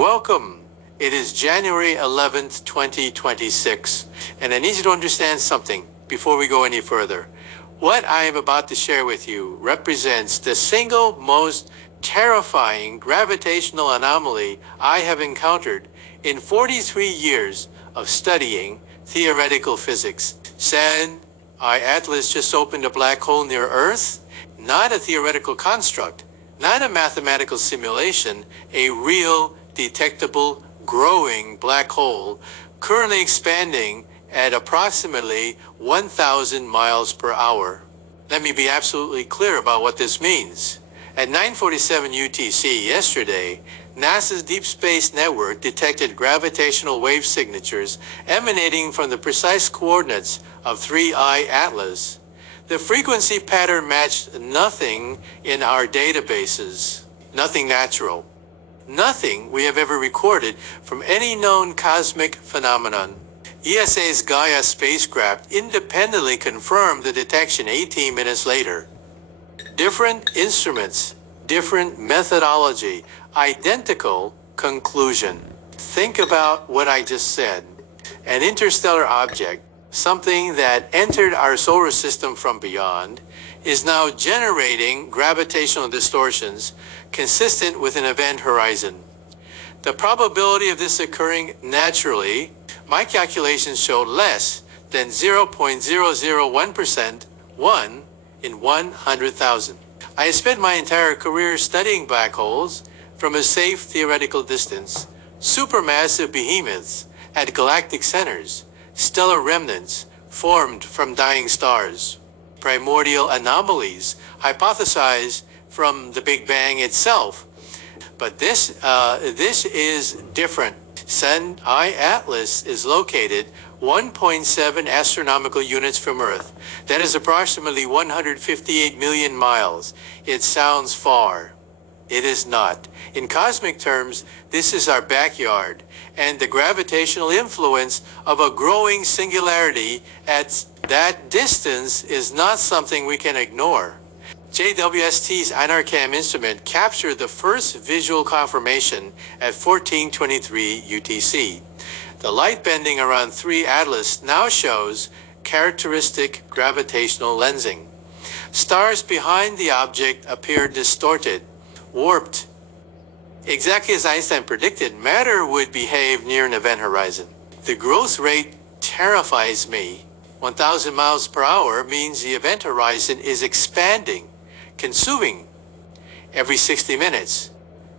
welcome. It is January 11th, 2026, and I need you to understand something before we go any further. What I am about to share with you represents the single most terrifying gravitational anomaly I have encountered in 43 years of studying theoretical physics. Sen, Atlas just opened a black hole near Earth? Not a theoretical construct, not a mathematical simulation, a real, detectable, growing black hole, currently expanding at approximately 1,000 miles per hour. Let me be absolutely clear about what this means. At 9:47 UTC yesterday, NASA's Deep Space Network detected gravitational wave signatures emanating from the precise coordinates of 3I Atlas. The frequency pattern matched nothing in our databases, nothing natural, nothing we have ever recorded from any known cosmic phenomenon. ESA's Gaia spacecraft independently confirmed the detection 18 minutes later. Different instruments, different methodology, identical conclusion. Think about what I just said. An interstellar object, something that entered our solar system from beyond, is now generating gravitational distortions consistent with an event horizon. The probability of this occurring naturally, my calculations showed less than 0.001%, 1 in 100,000. I have spent my entire career studying black holes from a safe theoretical distance, supermassive behemoths at galactic centers, stellar remnants formed from dying stars, primordial anomalies hypothesized from the Big Bang itself. But this is different. Sun I Atlas is located 1.7 astronomical units from Earth. That is approximately 158 million miles. It sounds far. It is not. In cosmic terms, this is our backyard, and the gravitational influence of a growing singularity at that distance is not something we can ignore. JWST's Anarcam instrument captured the first visual confirmation at 14:23 UTC. The light bending around 3 Atlas now shows characteristic gravitational lensing. Stars behind the object appear distorted, warped. Exactly as Einstein predicted, matter would behave near an event horizon. The growth rate terrifies me. 1,000 miles per hour means the event horizon is expanding, consuming every 60 minutes.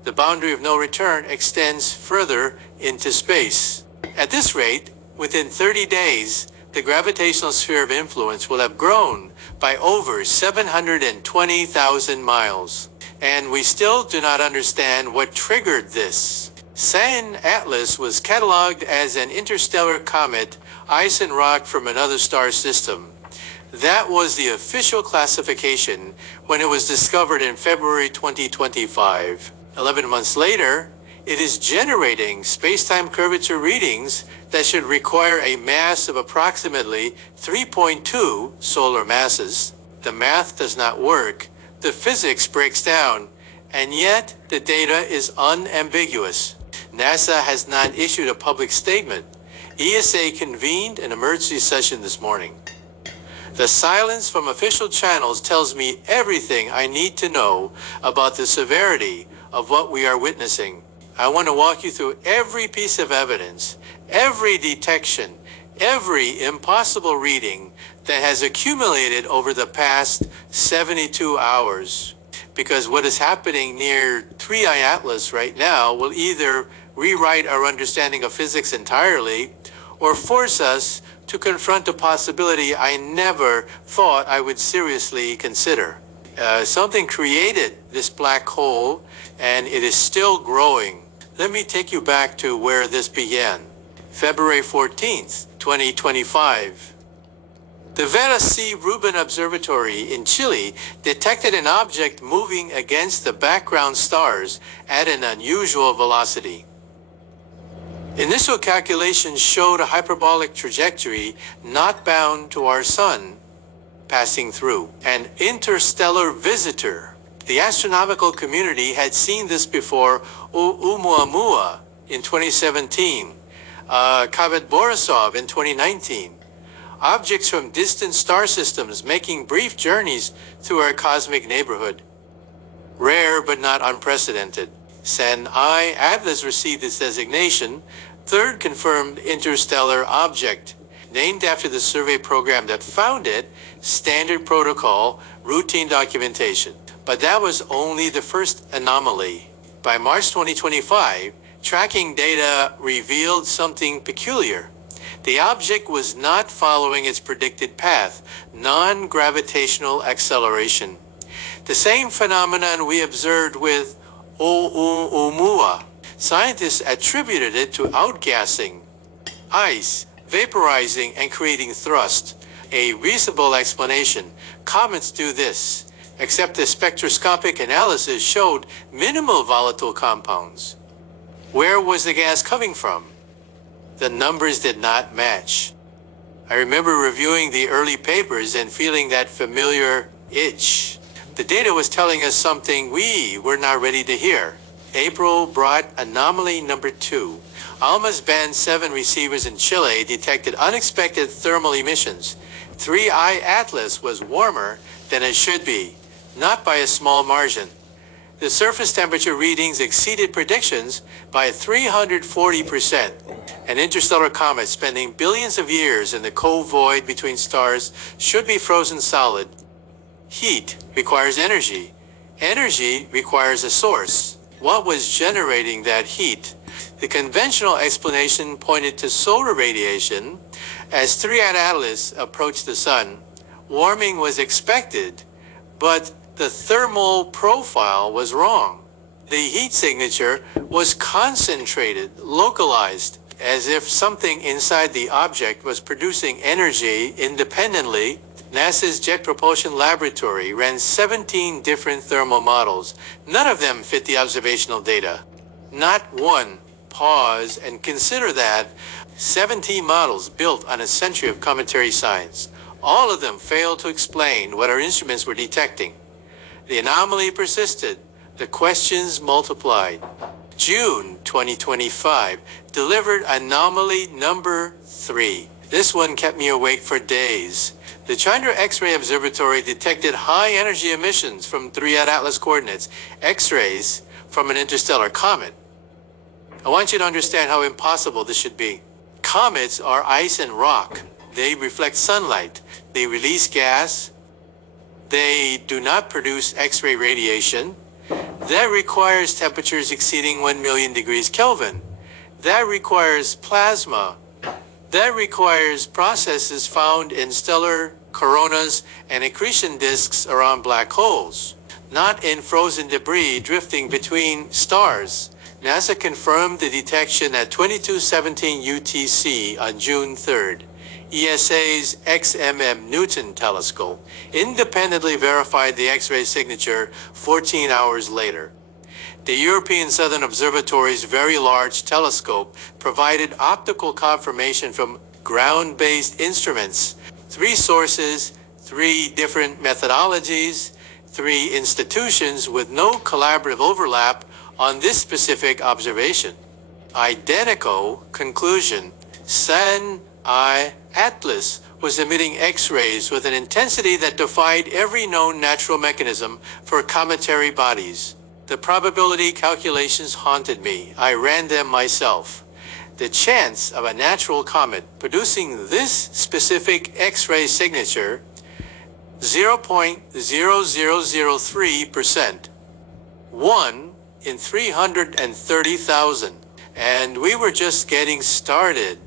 The boundary of no return extends further into space. At this rate, within 30 days, the gravitational sphere of influence will have grown by over 720,000 miles. And we still do not understand what triggered this. San Atlas was cataloged as an interstellar comet, ice and rock from another star system. That was the official classification when it was discovered in February 2025. 11 months later, it is generating space-time curvature readings that should require a mass of approximately 3.2 solar masses. The math does not work. The physics breaks down, and yet the data is unambiguous. NASA has not issued a public statement. ESA convened an emergency session this morning. The silence from official channels tells me everything I need to know about the severity of what we are witnessing. I want to walk you through every piece of evidence, every detection, every impossible reading that has accumulated over the past 72 hours. Because what is happening near 3I Atlas right now will either rewrite our understanding of physics entirely or force us to confront a possibility I never thought I would seriously consider. Something created this black hole, and it is still growing. Let me take you back to where this began. February 14th, 2025. The Vera C. Rubin Observatory in Chile detected an object moving against the background stars at an unusual velocity. Initial calculations showed a hyperbolic trajectory not bound to our sun passing through. An interstellar visitor. The astronomical community had seen this before Oumuamua in 2017, Comet Borisov in 2019. Objects from distant star systems making brief journeys through our cosmic neighborhood. Rare but not unprecedented. San I Atlas received its designation, third confirmed interstellar object, named after the survey program that found it, standard protocol, routine documentation. But that was only the first anomaly. By March 2025, tracking data revealed something peculiar. The object was not following its predicted path, non-gravitational acceleration. The same phenomenon we observed with Oumuamua. Scientists attributed it to outgassing, ice, vaporizing, and creating thrust. A reasonable explanation. Comets do this, except the spectroscopic analysis showed minimal volatile compounds. Where was the gas coming from? The numbers did not match. I remember reviewing the early papers and feeling that familiar itch. The data was telling us something we were not ready to hear. April brought anomaly number 2. ALMA's Band 7 receivers in Chile detected unexpected thermal emissions. 3I Atlas was warmer than it should be, not by a small margin. The surface temperature readings exceeded predictions by 340%. An interstellar comet spending billions of years in the cold void between stars should be frozen solid. Heat requires energy. Energy requires a source. What was generating that heat? The conventional explanation pointed to solar radiation. As 3I Atlas approached the sun, warming was expected, but the thermal profile was wrong. The heat signature was concentrated, localized, as if something inside the object was producing energy independently. NASA's Jet Propulsion Laboratory ran 17 different thermal models. None of them fit the observational data. Not one. Pause and consider that 17 models built on a century of cometary science. All of them failed to explain what our instruments were detecting. The anomaly persisted. The questions multiplied. June 2025 delivered anomaly number 3. This one kept me awake for days. The Chandra X-ray Observatory detected high-energy emissions from 3I Atlas coordinates, X-rays from an interstellar comet. I want you to understand how impossible this should be. Comets are ice and rock. They reflect sunlight. They release gas. They do not produce X-ray radiation. That requires temperatures exceeding 1 million degrees Kelvin. That requires plasma. That requires processes found in stellar coronas and accretion disks around black holes, not in frozen debris drifting between stars. NASA confirmed the detection at 2217 UTC on June 3rd. ESA's XMM Newton telescope independently verified the X-ray signature 14 hours later. The European Southern Observatory's Very Large Telescope provided optical confirmation from ground-based instruments. 3 sources, 3 different methodologies, 3 institutions with no collaborative overlap on this specific observation. Identical conclusion. San I Atlas was emitting X-rays with an intensity that defied every known natural mechanism for cometary bodies. The probability calculations haunted me. I ran them myself. The chance of a natural comet producing this specific X-ray signature, 0.0003%. 1 in 330,000. And we were just getting started.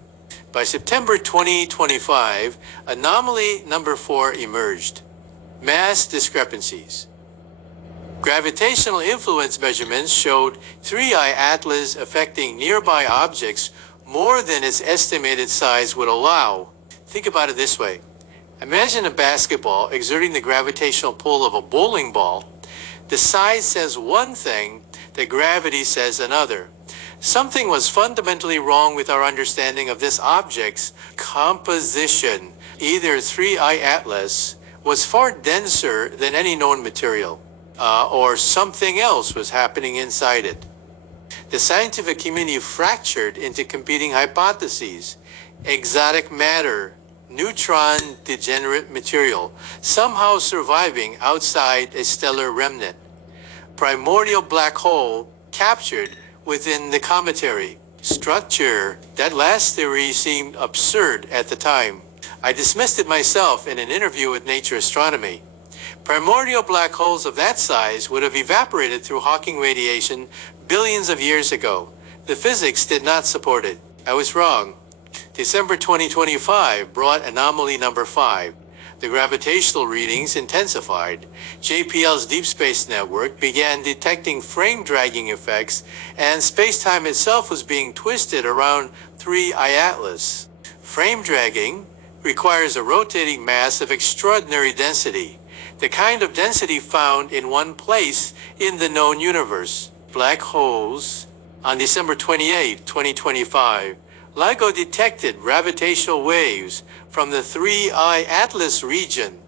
By September 2025, anomaly number 4 emerged. Mass discrepancies. Gravitational influence measurements showed 3I Atlas affecting nearby objects more than its estimated size would allow. Think about it this way. Imagine a basketball exerting the gravitational pull of a bowling ball. The size says one thing, the gravity says another. Something was fundamentally wrong with our understanding of this object's composition. Either 3I Atlas was far denser than any known material, or something else was happening inside it. The scientific community fractured into competing hypotheses. Exotic matter, neutron degenerate material, somehow surviving outside a stellar remnant. Primordial black hole captured within the cometary. Structure. That last theory seemed absurd at the time. I dismissed it myself in an interview with Nature Astronomy. Primordial black holes of that size would have evaporated through Hawking radiation billions of years ago. The physics did not support it. I was wrong. December 2025 brought anomaly number 5. The gravitational readings intensified. JPL's Deep Space Network began detecting frame dragging effects, and space-time itself was being twisted around 3I Atlas. Frame dragging requires a rotating mass of extraordinary density, the kind of density found in one place in the known universe. Black holes. On December 28, 2025, LIGO detected gravitational waves from the 3I Atlas region,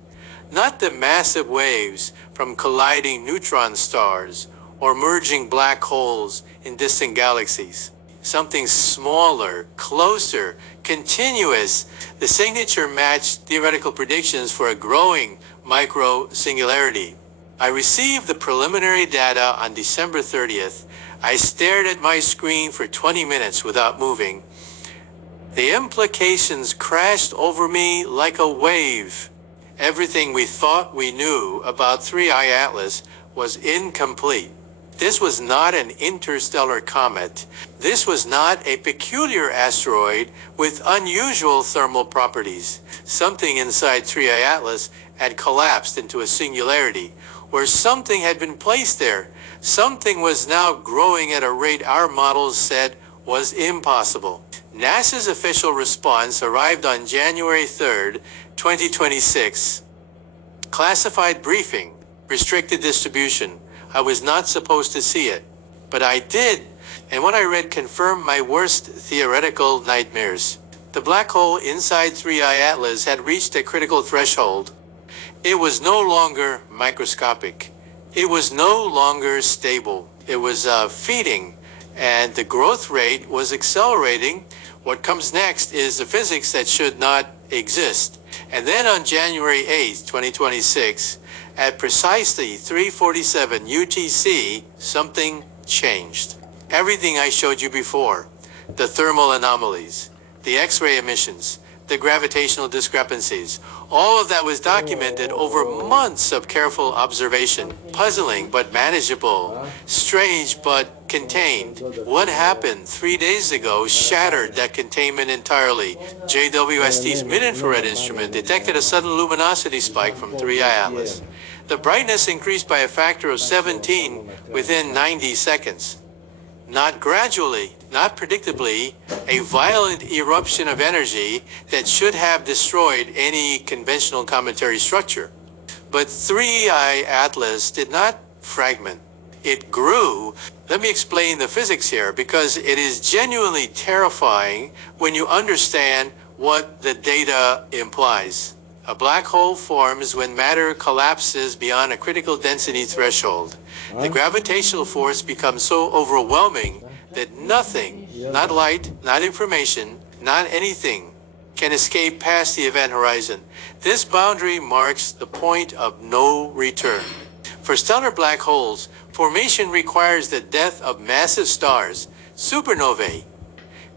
not the massive waves from colliding neutron stars or merging black holes in distant galaxies. Something smaller, closer, continuous. The signature matched theoretical predictions for a growing micro-singularity. I received the preliminary data on December 30th. I stared at my screen for 20 minutes without moving. The implications crashed over me like a wave. Everything we thought we knew about 3I Atlas was incomplete. This was not an interstellar comet. This was not a peculiar asteroid with unusual thermal properties. Something inside 3I Atlas had collapsed into a singularity, where something had been placed there. Something was now growing at a rate our models said was impossible. NASA's official response arrived on January 3rd, 2026. Classified briefing, restricted distribution. I was not supposed to see it, but I did, and what I read confirmed my worst theoretical nightmares. The black hole inside 3I Atlas had reached a critical threshold. It was no longer microscopic. It was no longer stable. It was feeding, and the growth rate was accelerating. What comes next is the physics that should not exist. And then on January 8th, 2026, at precisely 3:47 UTC, something changed. Everything I showed you before, the thermal anomalies, the X-ray emissions, the gravitational discrepancies, all of that was documented over months of careful observation. Puzzling but manageable, strange but contained. What happened 3 days ago shattered that containment entirely. JWST's mid-infrared instrument detected a sudden luminosity spike from 3I Atlas. The brightness increased by a factor of 17 within 90 seconds. Not gradually, not predictably, a violent eruption of energy that should have destroyed any conventional cometary structure. But 3I Atlas did not fragment. It grew. Let me explain the physics here, because it is genuinely terrifying when you understand what the data implies. A black hole forms when matter collapses beyond a critical density threshold. The gravitational force becomes so overwhelming that nothing, not light, not information, not anything, can escape past the event horizon. This boundary marks the point of no return. For stellar black holes, formation requires the death of massive stars, supernovae,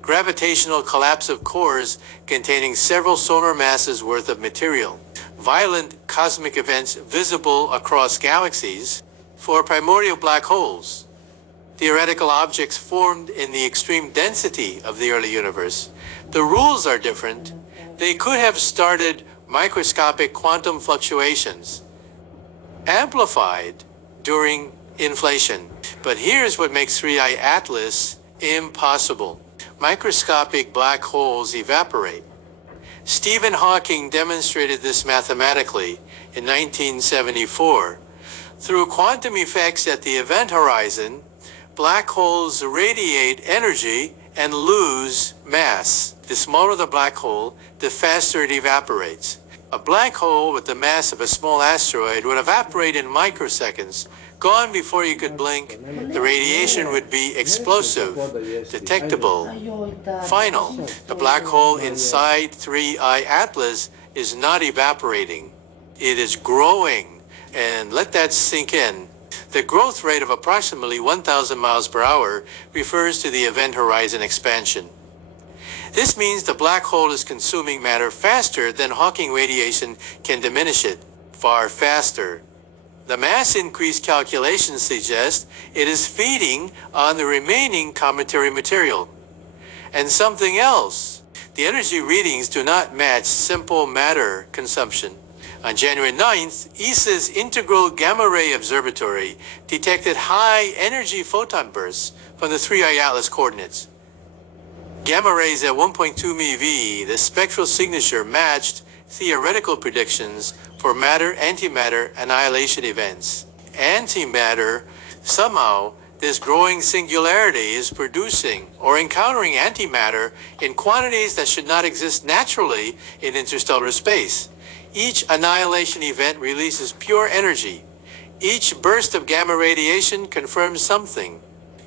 gravitational collapse of cores containing several solar masses worth of material, violent cosmic events visible across galaxies. For primordial black holes, theoretical objects formed in the extreme density of the early universe. The rules are different. They could have started microscopic quantum fluctuations, amplified during inflation. But here's what makes 3I Atlas impossible. Microscopic black holes evaporate. Stephen Hawking demonstrated this mathematically in 1974. Through quantum effects at the event horizon, black holes radiate energy and lose mass. The smaller the black hole, the faster it evaporates. A black hole with the mass of a small asteroid would evaporate in microseconds, Gone before you could blink, the radiation would be explosive, detectable, final. The black hole inside 3I Atlas is not evaporating. It is growing, and let that sink in. The growth rate of approximately 1,000 miles per hour refers to the event horizon expansion. This means the black hole is consuming matter faster than Hawking radiation can diminish it, far faster. The mass increase calculations suggest it is feeding on the remaining cometary material. And something else, the energy readings do not match simple matter consumption. On January 9th, ESA's Integral Gamma Ray Observatory detected high-energy photon bursts from the 3I Atlas coordinates. Gamma rays at 1.2 MeV, the spectral signature matched theoretical predictions for matter-antimatter annihilation events. Antimatter, somehow, this growing singularity is producing or encountering antimatter in quantities that should not exist naturally in interstellar space. Each annihilation event releases pure energy. Each burst of gamma radiation confirms something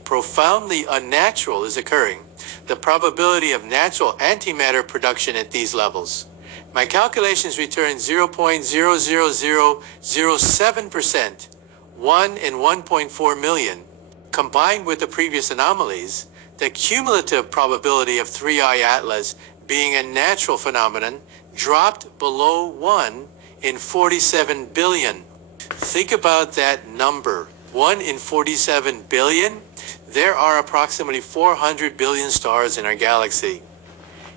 profoundly unnatural is occurring. The probability of natural antimatter production at these levels. My calculations return 0.00007%, 1 in 1.4 million. Combined with the previous anomalies, the cumulative probability of 3I Atlas being a natural phenomenon dropped below 1 in 47 billion. Think about that number, 1 in 47 billion. There are approximately 400 billion stars in our galaxy.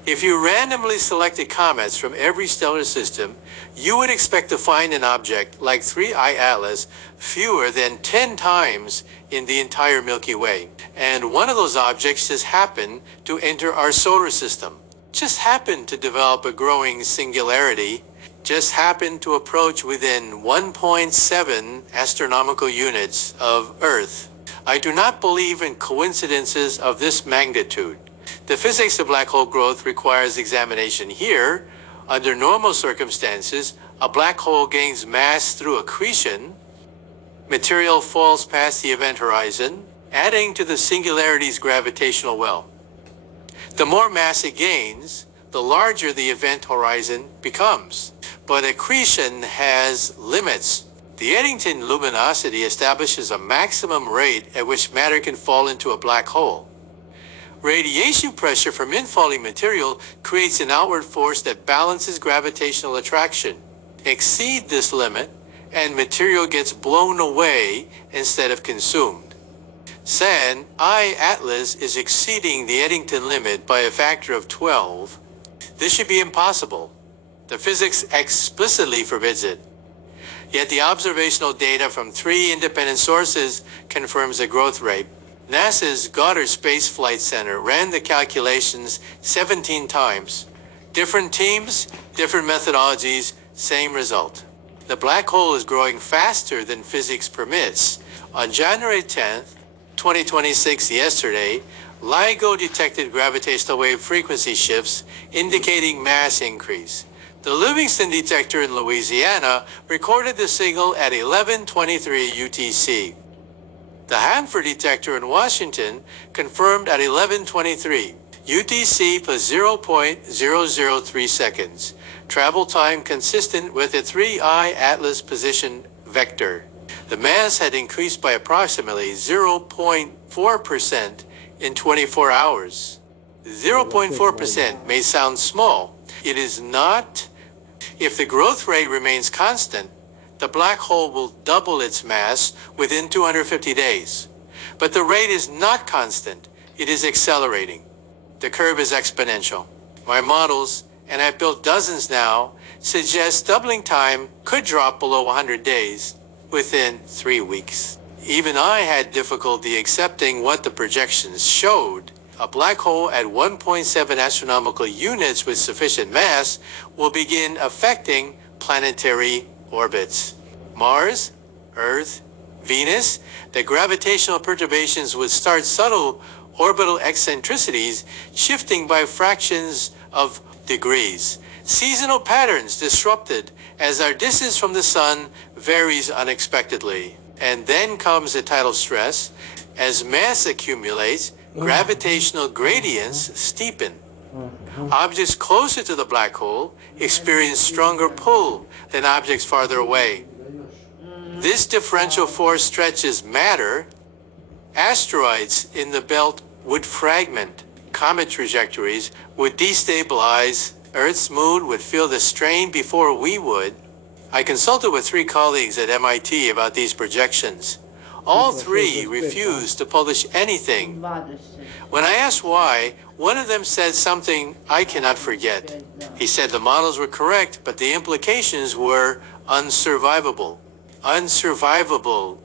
If you randomly selected comets from every stellar system, you would expect to find an object like 3I Atlas fewer than 10 times in the entire Milky Way. And one of those objects just happened to enter our solar system. Just happened to develop a growing singularity, just happened to approach within 1.7 astronomical units of Earth. I do not believe in coincidences of this magnitude. The physics of black hole growth requires examination here. Under normal circumstances, a black hole gains mass through accretion. Material falls past the event horizon, adding to the singularity's gravitational well. The more mass it gains, the larger the event horizon becomes. But accretion has limits. The Eddington luminosity establishes a maximum rate at which matter can fall into a black hole. Radiation pressure from infalling material creates an outward force that balances gravitational attraction. Exceed this limit, and material gets blown away instead of consumed. San I Atlas is exceeding the Eddington limit by a factor of 12. This should be impossible. The physics explicitly forbids it. Yet the observational data from 3 independent sources confirms the growth rate. NASA's Goddard Space Flight Center ran the calculations 17 times. Different teams, different methodologies, same result. The black hole is growing faster than physics permits. On January 10th, 2026, yesterday, LIGO detected gravitational wave frequency shifts indicating mass increase. The Livingston detector in Louisiana recorded the signal at 11:23 UTC. The Hanford detector in Washington confirmed at 11:23 UTC plus 0.003 seconds. Travel time consistent with the 3I Atlas position vector. The mass had increased by approximately 0.4% in 24 hours. 0.4% may sound small. It is not. If the growth rate remains constant, the black hole will double its mass within 250 days. But the rate is not constant. It is accelerating. The curve is exponential. My models, and I've built dozens now, suggest doubling time could drop below 100 days within 3 weeks. Even I had difficulty accepting what the projections showed. A black hole at 1.7 astronomical units with sufficient mass will begin affecting planetary orbits. Mars, Earth, Venus, the gravitational perturbations would start subtle orbital eccentricities shifting by fractions of degrees. Seasonal patterns disrupted as our distance from the sun varies unexpectedly. And then comes the tidal stress. As mass accumulates, gravitational gradients steepen. Objects closer to the black hole experience stronger pull than objects farther away. This differential force stretches matter. Asteroids in the belt would fragment. Comet trajectories would destabilize. Earth's moon would feel the strain before we would. I consulted with 3 colleagues at MIT about these projections. All 3 refused to publish anything. When I asked why, one of them said something I cannot forget. He said the models were correct, but the implications were unsurvivable. Unsurvivable.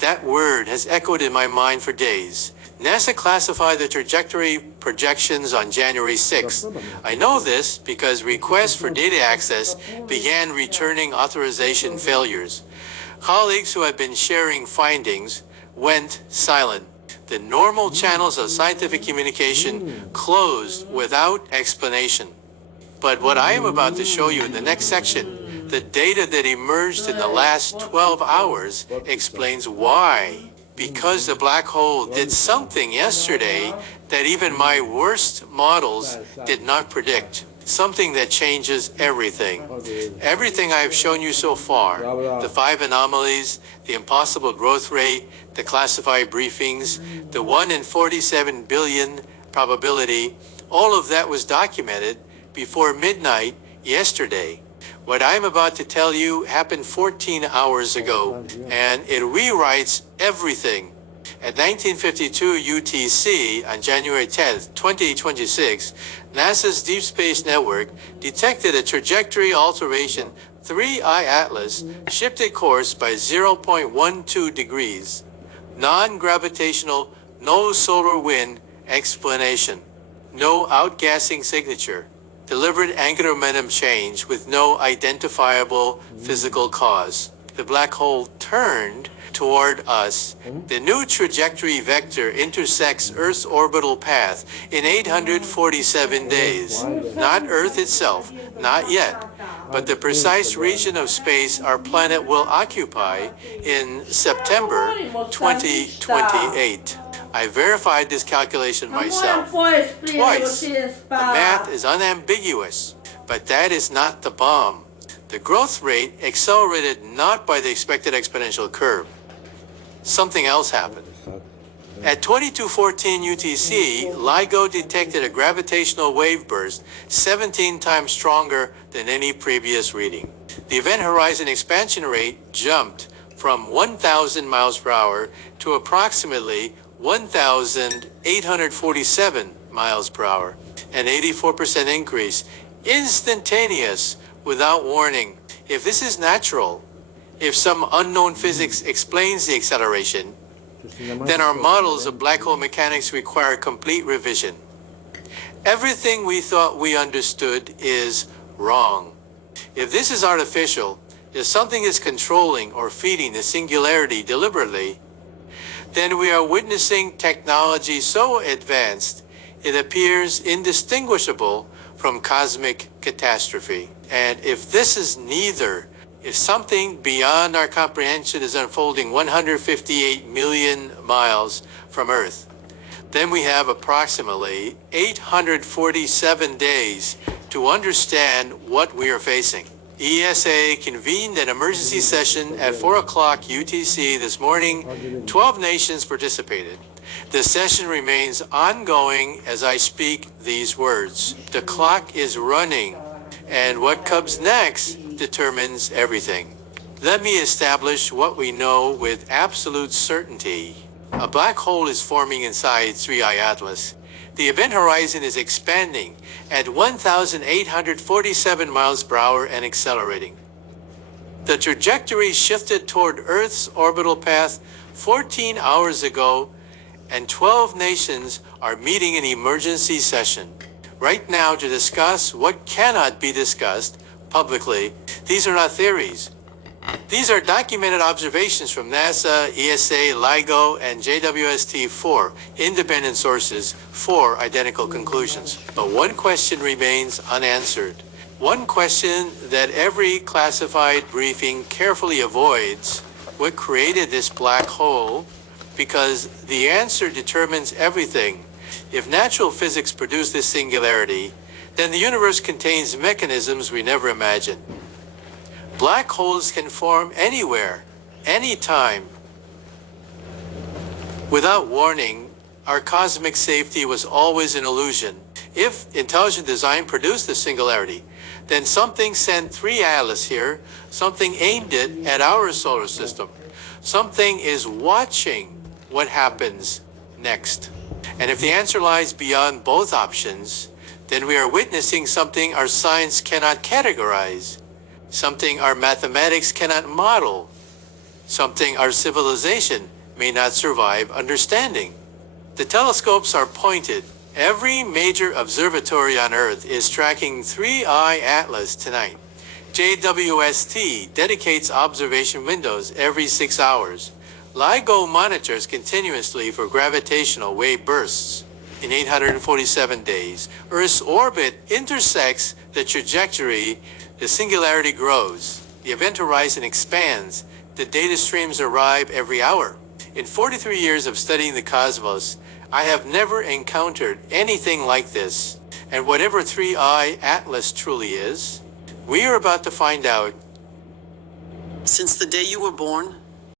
That word has echoed in my mind for days. NASA classified the trajectory projections on January 6th. I know this because requests for data access began returning authorization failures. Colleagues who had been sharing findings went silent. The normal channels of scientific communication closed without explanation. But what I am about to show you in the next section, the data that emerged in the last 12 hours explains why. Because the black hole did something yesterday that even my worst models did not predict. Something that changes everything. Everything I've shown you so far, the 5 anomalies, the impossible growth rate, the classified briefings, the 1 in 47 billion probability, all of that was documented before midnight yesterday. What I'm about to tell you happened 14 hours ago, and it rewrites everything. At 1952 UTC on January 10, 2026, NASA's Deep Space Network detected a trajectory alteration. 3I Atlas shifted course by 0.12 degrees. Non-gravitational, no solar wind explanation. No outgassing signature. Deliberate angular momentum change with no identifiable physical cause. The black hole turned toward us. The new trajectory vector intersects Earth's orbital path in 847 days. Not Earth itself, not yet, but the precise region of space our planet will occupy in September 2028. I verified this calculation myself twice. The math is unambiguous, but that is not the bomb. The growth rate accelerated not by the expected exponential curve. Something else happened. At 2214 UTC, LIGO detected a gravitational wave burst 17 times stronger than any previous reading. The event horizon expansion rate jumped from 1,000 miles per hour to approximately 1,847 miles per hour, an 84% increase, instantaneous, without warning. If this is natural, if some unknown physics explains the acceleration, then our models of black hole mechanics require complete revision. Everything we thought we understood is wrong. If this is artificial, if something is controlling or feeding the singularity deliberately, then we are witnessing technology so advanced it appears indistinguishable from cosmic catastrophe. And if this is neither, if something beyond our comprehension is unfolding 158 million miles from Earth, then we have approximately 847 days to understand what we are facing. ESA convened an emergency session at 4 o'clock UTC this morning. 12 nations participated. The session remains ongoing as I speak these words. The clock is running, and what comes next determines everything. Let me establish what we know with absolute certainty. A black hole is forming inside 3I Atlas. The event horizon is expanding at 1,847 miles per hour and accelerating. The trajectory shifted toward Earth's orbital path 14 hours ago, and 12 nations are meeting an emergency session right now to discuss what cannot be discussed publicly. These are not theories. These are documented observations from NASA, ESA, LIGO, and JWST-4, independent sources, 4 identical conclusions. But one question remains unanswered. One question that every classified briefing carefully avoids. what created this black hole, because the answer determines everything. If natural physics produced this singularity, then the universe contains mechanisms we never imagined. Black holes can form anywhere, anytime. Without warning, our cosmic safety was always an illusion. If intelligent design produced the singularity, then something sent 3 atlas here, something aimed it at our solar system. Something is watching what happens next. And if the answer lies beyond both options, then we are witnessing something our science cannot categorize, something our mathematics cannot model, something our civilization may not survive understanding. The telescopes are pointed. Every major observatory on Earth is tracking 3I Atlas tonight. JWST dedicates observation windows every 6 hours. LIGO monitors continuously for gravitational wave bursts. In 847 days, Earth's orbit intersects the trajectory, the singularity grows, the event horizon expands, the data streams arrive every hour. In 43 years of studying the cosmos, I have never encountered anything like this. And whatever 3I Atlas truly is, we are about to find out. Since the day you were born,